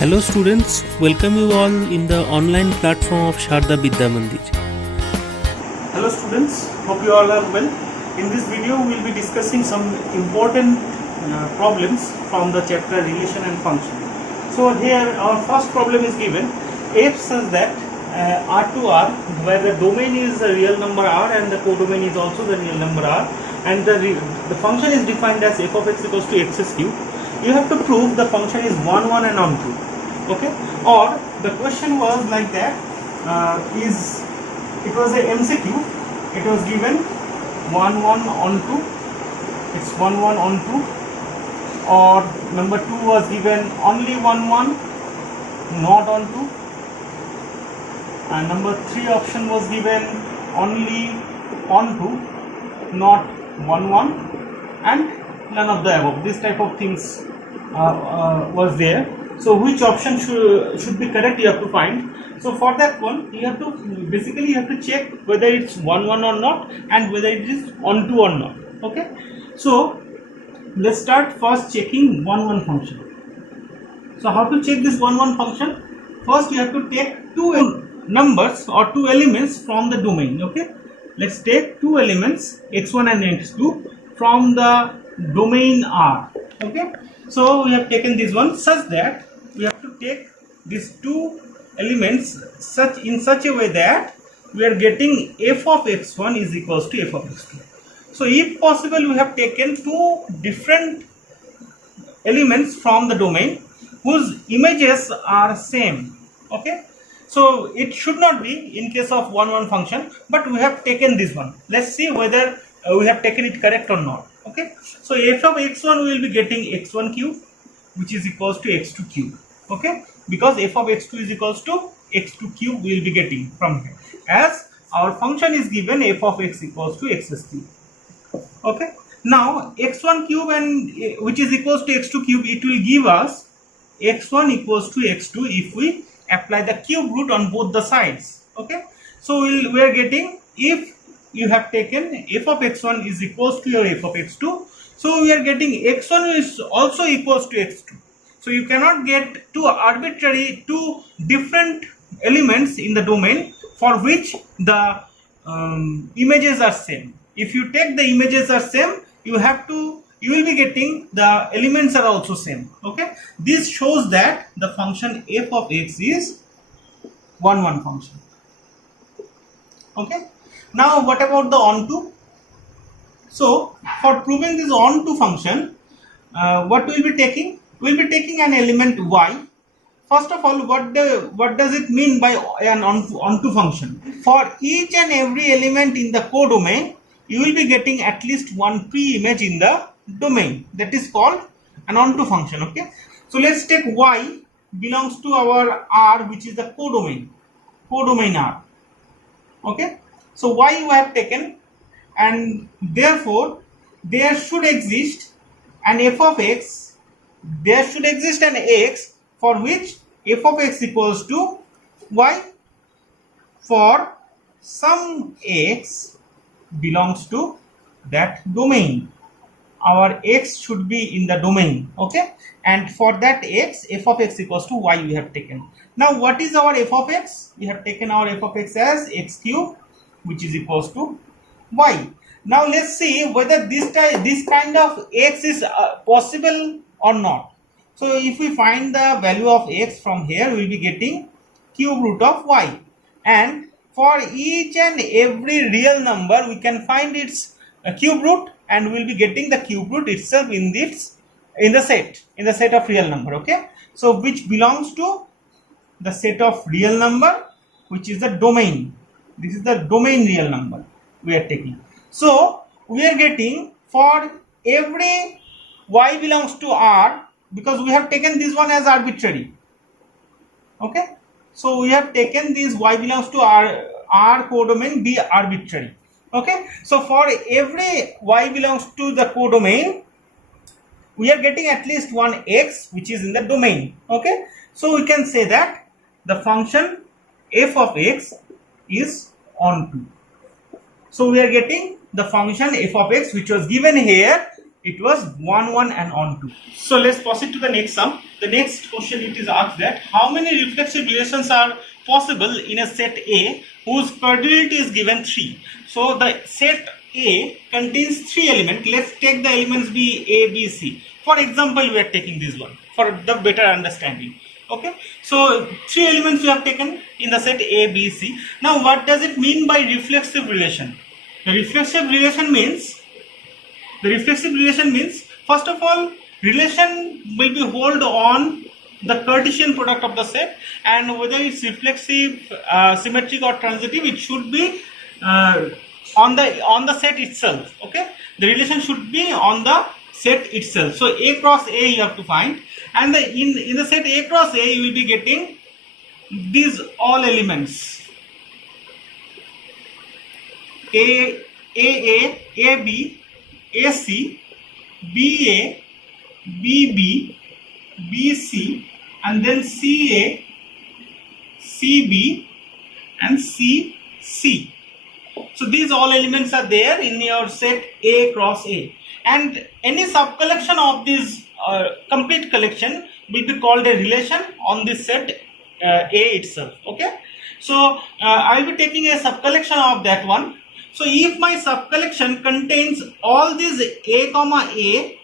Hello students, welcome you all in the online platform of Sharda Vidya Mandir. Hello students, hope you all are well. In this video we will be discussing some important problems from the chapter relation and function. So here our first problem is given f such that R to R, where the domain is a real number R and the codomain is also the real number R, and the function is defined as f of x equals to x cube. You have to prove the function is 1, 1 and onto. Okay, or the question was like that, it was a MCQ. It was given 1, 1 onto, it's 1, 1 onto, or number 2 was given only 1, 1 not onto, and number 3 option was given only onto not 1, 1, and none of the above. This type of things was there. So which option should be correct, you have to find. So for that one, you have to check whether it's 1, 1 or not, and whether it is onto or not. Okay, so let's start first checking 1, 1 function. So how to check this 1, 1 function? First you have to take two numbers or two elements from the domain. Okay, let's take two elements x1 and x2 from the domain R. Okay, so we have taken this one such that we have to take these two elements in such a way that we are getting f of x1 is equals to f of x2. So if possible, we have taken two different elements from the domain whose images are same. Okay, so it should not be in case of 1, 1 function, but we have taken this one. Let's see whether we have taken it correct or not. Okay, so f of x1 we will be getting x1 cube, which is equals to x2 cube. Okay, because f of x2 is equals to x2 cube we will be getting from here, as our function is given f of x equals to x cube. Okay, now x1 cube and which is equals to x2 cube, it will give us x1 equals to x2 if we apply the cube root on both the sides. Okay, so we are getting, if you have taken f of x1 is equals to your f of x2, so we are getting x1 is also equals to x2. So you cannot get two different elements in the domain for which the images are same. If you take the images are same, you will be getting the elements are also same. Okay, this shows that the function f of x is 1, 1 function. Okay, now what about the onto? So for proving this onto function, what we will be taking? We will be taking an element y. First of all, what does it mean by an onto function? For each and every element in the codomain, you will be getting at least one pre-image in the domain. That is called an onto function. Okay, so let's take y belongs to our R, which is the codomain R. Okay, so y we have taken, and therefore there should exist an f of x. There should exist an x for which f of x equals to y. For some x belongs to that domain, our x should be in the domain. Okay, and for that x, f of x equals to y we have taken. Now what is our f of x? We have taken our f of x as x cube, which is equals to y. Now let's see whether this kind of x is possible or not. So if we find the value of x from here, we will be getting cube root of y, and for each and every real number we can find its cube root, and we will be getting the cube root itself in the set of real number. Okay, so which belongs to the set of real number, which is the domain. This is the domain real number we are taking. So we are getting for every y belongs to R, because we have taken this one as arbitrary. Okay, so we have taken this y belongs to R codomain be arbitrary. Okay, so for every y belongs to the codomain, we are getting at least one x which is in the domain. Okay, so we can say that the function f of x is onto. So we are getting the function f of x which was given here it was 1 1 and on 2. So let's proceed to the next sum. The next question it is asked that how many reflexive relations are possible in a set A whose cardinality is given 3. So the set A contains 3 elements. Let's take the elements B, A, B, C. For example, we are taking this one for the better understanding. Okay, so 3 elements we have taken in the set A, B, C. Now what does it mean by reflexive relation? The reflexive relation means first of all, relation will be hold on the Cartesian product of the set, and whether it's reflexive, symmetric or transitive, it should be on the set itself. Okay, the relation should be on the set itself. So A cross A you have to find, and in the set A cross A you will be getting these all elements A, AB, AC, BA, BB, BC, and then CA, CB, and CC. So these all elements are there in your set A cross A, and any subcollection of this complete collection will be called a relation on this set A itself. Okay, so I will be taking a subcollection of that one. So if my subcollection contains all these A comma A,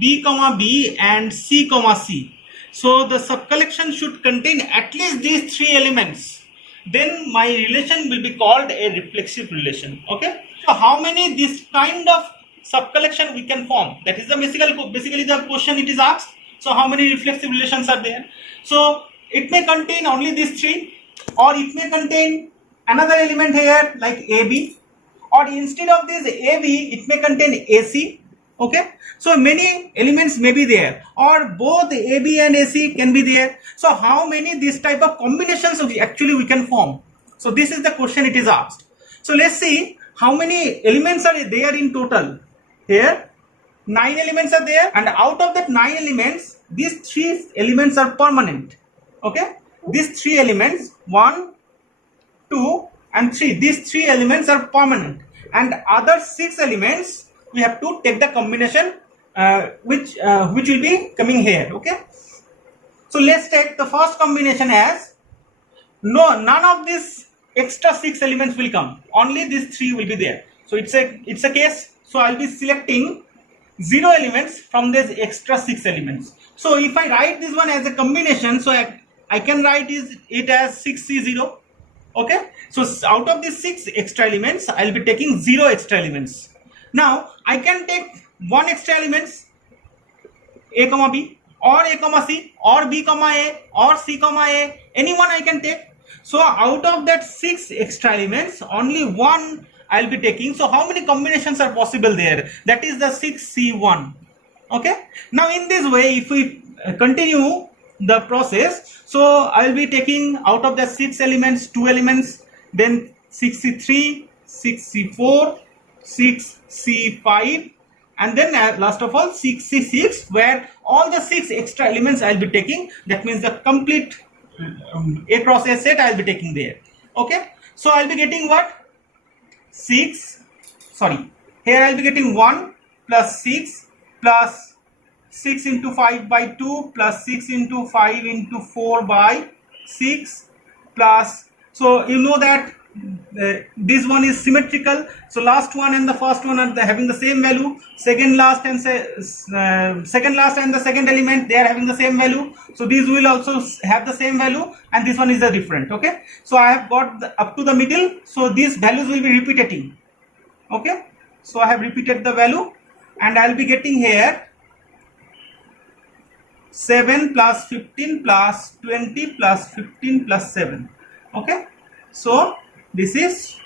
B comma B, and C comma C, so the subcollection should contain at least these 3 elements, then my relation will be called a reflexive relation. Okay, so how many this kind of subcollection we can form? That is the basically the question it is asked. So how many reflexive relations are there? So it may contain only these 3, or it may contain another element here like AB, or instead of this AB it may contain AC. Okay, so many elements may be there, or both AB and AC can be there. So how many this type of combinations actually we can form? So this is the question it is asked. So let's see how many elements are there in total. Here 9 elements are there, and out of that 9 elements, these 3 elements are permanent. Okay, these 3 elements 1, 2 and 3, these 3 elements are permanent, and other 6 elements we have to take the combination which will be coming here. Okay, so let's take the first combination as none of these extra 6 elements will come, only these 3 will be there. So it's a case. So I'll be selecting 0 elements from these extra 6 elements. So if I write this one as a combination, so I can write it as 6C0. Okay, so out of these 6 extra elements, I'll be taking 0 extra elements. Now I can take 1 extra elements, A comma B, or A comma C, or B comma A, or C comma A, anyone I can take. So out of that 6 extra elements, only 1 I'll be taking. So how many combinations are possible there? That is the 6C1. Okay, now in this way, if we continue the process, so I'll be taking out of the 6 elements 2 elements, then 6C3, 6C4, 6C5, and then last of all 6C6, where all the 6 extra elements I'll be taking. That means the complete A cross A set I'll be taking there. Okay, so I'll be getting what? 6, sorry, here I'll be getting 1 plus 6 plus 6 into 5 by 2 plus 6 into 5 into 4 by 6 plus, so you know that this one is symmetrical. So last one and the first one are having the same value. Second last and the second element, they are having the same value. So these will also have the same value, and this one is a different. Okay, so I have got up to the middle. So these values will be repeating. Okay, so I have repeated the value, and I will be getting here 7 plus 15 plus 20 plus 15 plus 7. Okay, so this is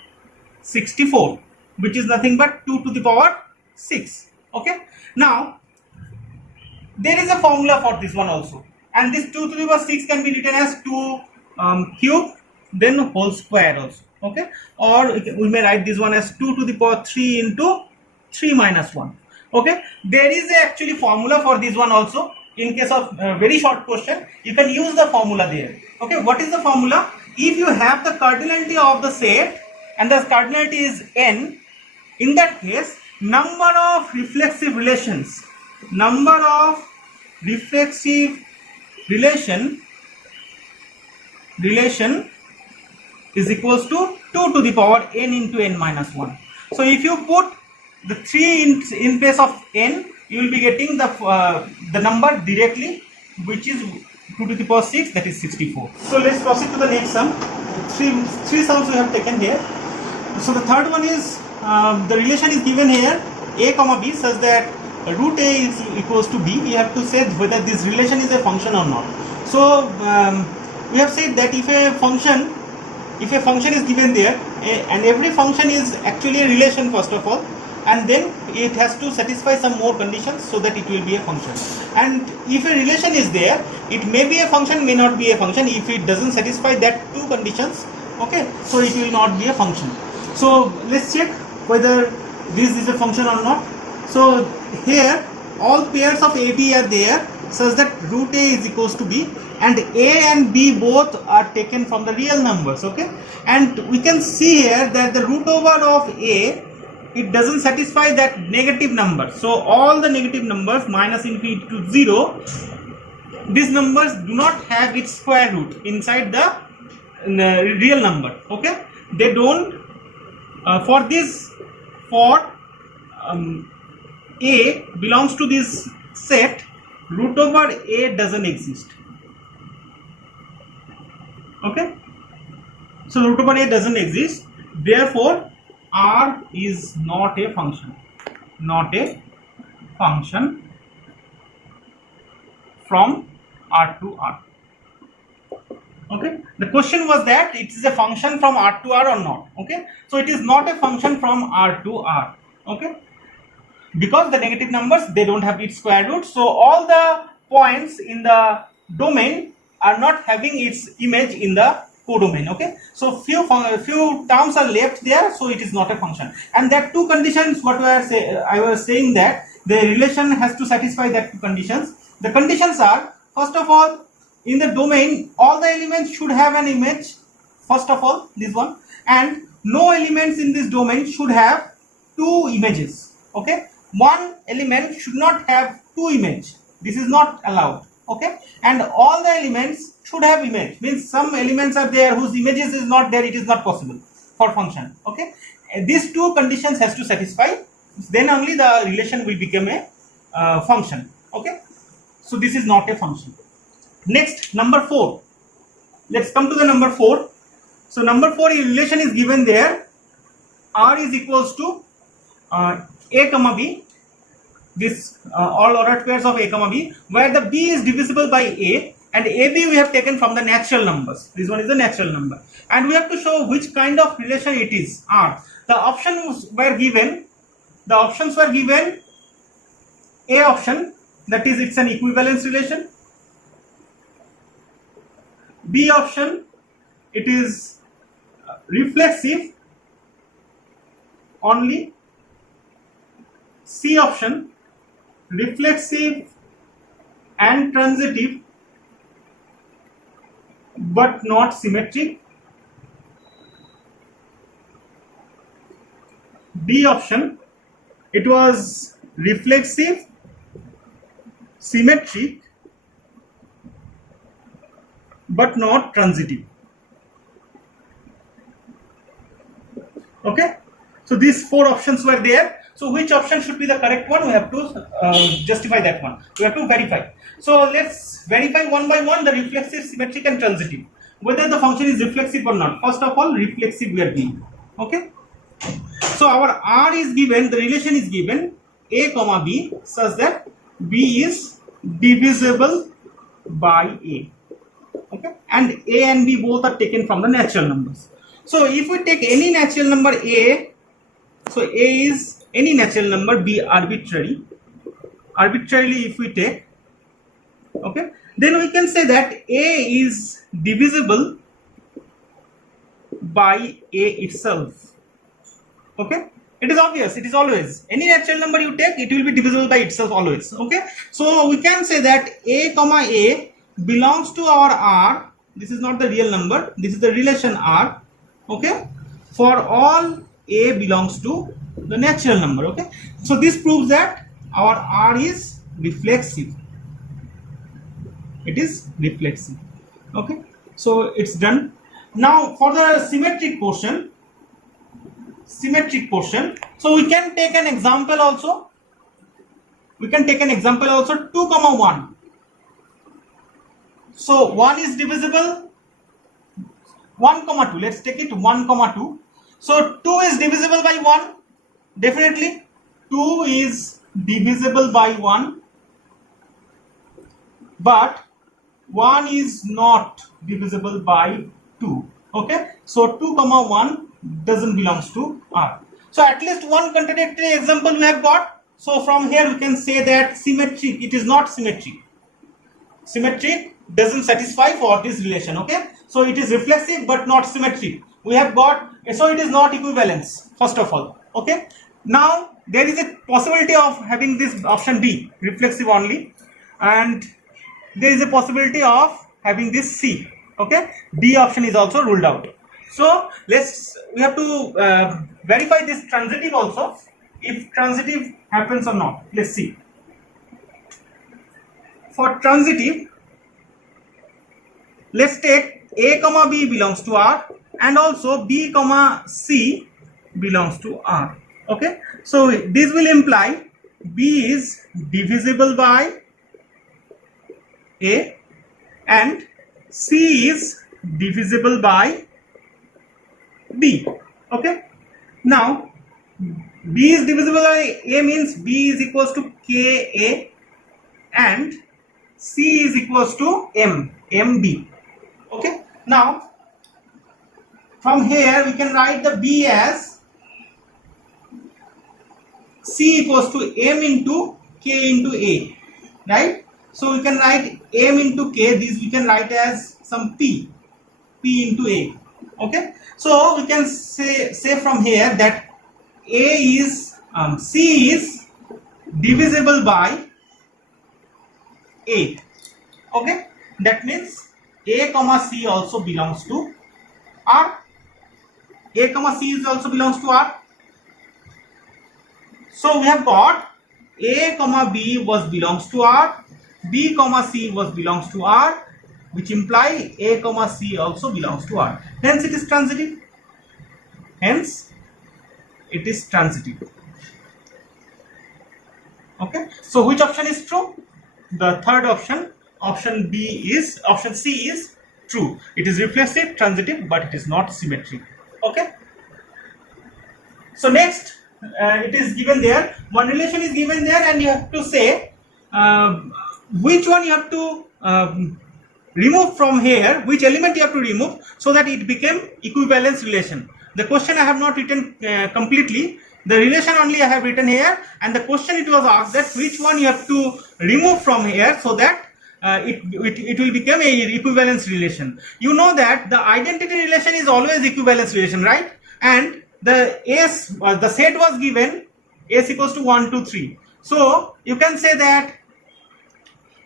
64, which is nothing but 2 to the power 6. Okay, now there is a formula for this one also, and this 2 to the power 6 can be written as 2 cube, then whole square also. Okay, or we may write this one as 2 to the power 3 into 3 minus 1. Okay, there is actually formula for this one also. In case of very short question, you can use the formula there. Okay, what is the formula? If you have the cardinality of the set and the cardinality is n, in that case number of reflexive relations. Number of reflexive relation is equals to 2 to the power n into n minus 1. So if you put the 3 in place of n, you will be getting the number directly, which is 2 to the power 6, that is 64. So let's proceed to the next sum. Three sums we have taken here. So the third one is the relation is given here, a comma b, such that root a is equals to b. We have to say whether this relation is a function or not. So we have said that if a function is given there, and every function is actually a relation first of all, and then it has to satisfy some more conditions so that it will be a function. And if a relation is there, it may be a function, may not be a function. If it doesn't satisfy that two conditions, okay, so it will not be a function. So let's check whether this is a function or not. So here all pairs of AB are there such that root A is equals to B, and A and B both are taken from the real numbers, okay. And we can see here that the root over of A, it doesn't satisfy that negative number. So all the negative numbers minus infinity to 0, these numbers do not have its square root inside the real number, okay. They don't for A belongs to this set, root over A doesn't exist, okay. So root over A doesn't exist, therefore R is not a function, from R to R, okay. The question was that it is a function from R to R or not, okay. So it is not a function from R to R, okay, because the negative numbers, they don't have its square root. So all the points in the domain are not having its image in the codomain, okay. So few terms are left there, so it is not a function. And that two conditions, what I was saying that the relation has to satisfy that two conditions. The conditions are, first of all, in the domain all the elements should have an image, first of all this one, and no elements in this domain should have two images, okay. One element should not have two images, this is not allowed, okay. And all the elements should have image, means some elements are there whose images is not there, it is not possible for function, okay. And these two conditions has to satisfy, then only the relation will become a function, okay. So this is not a function. Next, number 4. Let's come to the number 4. So number 4, relation is given there, R is equals to A comma B, this all ordered pairs of A comma B, where the B is divisible by A, and AB we have taken from the natural numbers. This one is the natural number, and we have to show which kind of relation it is, R. The options were given, A option, that is it's an equivalence relation. B option, it is reflexive only. C option, reflexive and transitive but not symmetric. D option, it was reflexive, symmetric but not transitive, okay. So these 4 options were there. So which option should be the correct one? We have to justify that one. We have to verify. So let's verify one by one the reflexive, symmetric and transitive, whether the function is reflexive or not. First of all, reflexive we are given, okay. So our R is given, the relation is given A comma B such that B is divisible by A, okay, and A and B both are taken from the natural numbers. So if we take any natural number A, so A is any natural number, B arbitrarily if we take, okay, then we can say that A is divisible by A itself, okay. It is obvious, it is always any natural number you take, it will be divisible by itself always, okay. So we can say that A comma A belongs to our R. This is not the real number, this is the relation R, okay, for all A belongs to the natural number. Okay, so this proves that our R is reflexive. It is reflexive. Okay, so it's done. Now for the symmetric portion, so we can take an example also. 2, 1. So 1 is divisible, 1, 2. Let's take it 1, 2. So 2 is divisible by 1. Definitely 2 is divisible by 1, but 1 is not divisible by 2. Okay, so 2, 1 doesn't belongs to R. So at least one contradictory example we have got. So from here we can say that symmetric, it is not symmetric. Symmetric doesn't satisfy for this relation. Okay, so it is reflexive but not symmetric. We have got, so it is not equivalence first of all. Okay, now there is a possibility of having this option B, reflexive only, and there is a possibility of having this C. Okay, D option is also ruled out. So we have to verify this transitive also, if transitive happens or not. Let's see. For transitive, let's take A comma B belongs to R and also B comma C belongs to R. Okay, so this will imply B is divisible by A and C is divisible by B. Okay, now B is divisible by A means B is equals to KA and C is equals to MB. Okay, now from here we can write the B as C equals to M into K into A, right? So we can write M into K, this we can write as some P into A. Okay, so we can say from here that C is divisible by A. Okay, that means A comma C also belongs to R. A comma C also belongs to R. So we have got A comma B belongs to R, B comma C belongs to R, which imply A comma C also belongs to R. Hence it is transitive. Okay, so which option is true? The third option, option C is true. It is reflexive, transitive, but it is not symmetric. Okay, so next it is given there, one relation is given there and you have to say which one you have to remove from here, which element you have to remove so that it became equivalence relation. The question I have not written completely, the relation only I have written here, and the question it was asked that which one you have to remove from here so that it will become a equivalence relation. You know that the identity relation is always equivalence relation, right? And the the set was given S equals to 1, 2, 3. So you can say that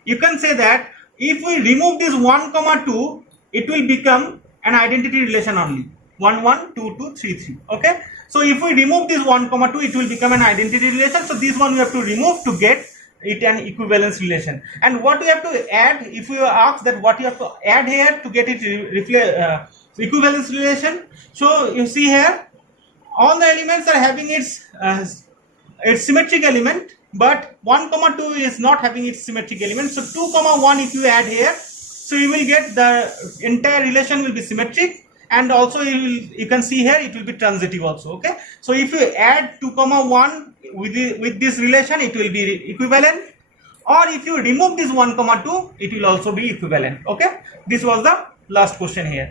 if we remove this 1, 2, it will become an identity relation only. 1, 1, 2, 2, 3, 3. Okay, so if we remove this 1, 2, it will become an identity relation. So this one we have to remove to get it an equivalence relation. And what we have to add, if we ask that what you have to add here to get it equivalence relation, so you see here all the elements are having its symmetric element, but 1, 2 is not having its symmetric element. So 2, 1 if you add here, so you will get the entire relation will be symmetric, and also you can see here it will be transitive also. Okay, so if you add 2, 1 with this relation, it will be equivalent, or if you remove this 1, 2, it will also be equivalent. Okay, this was the last question here.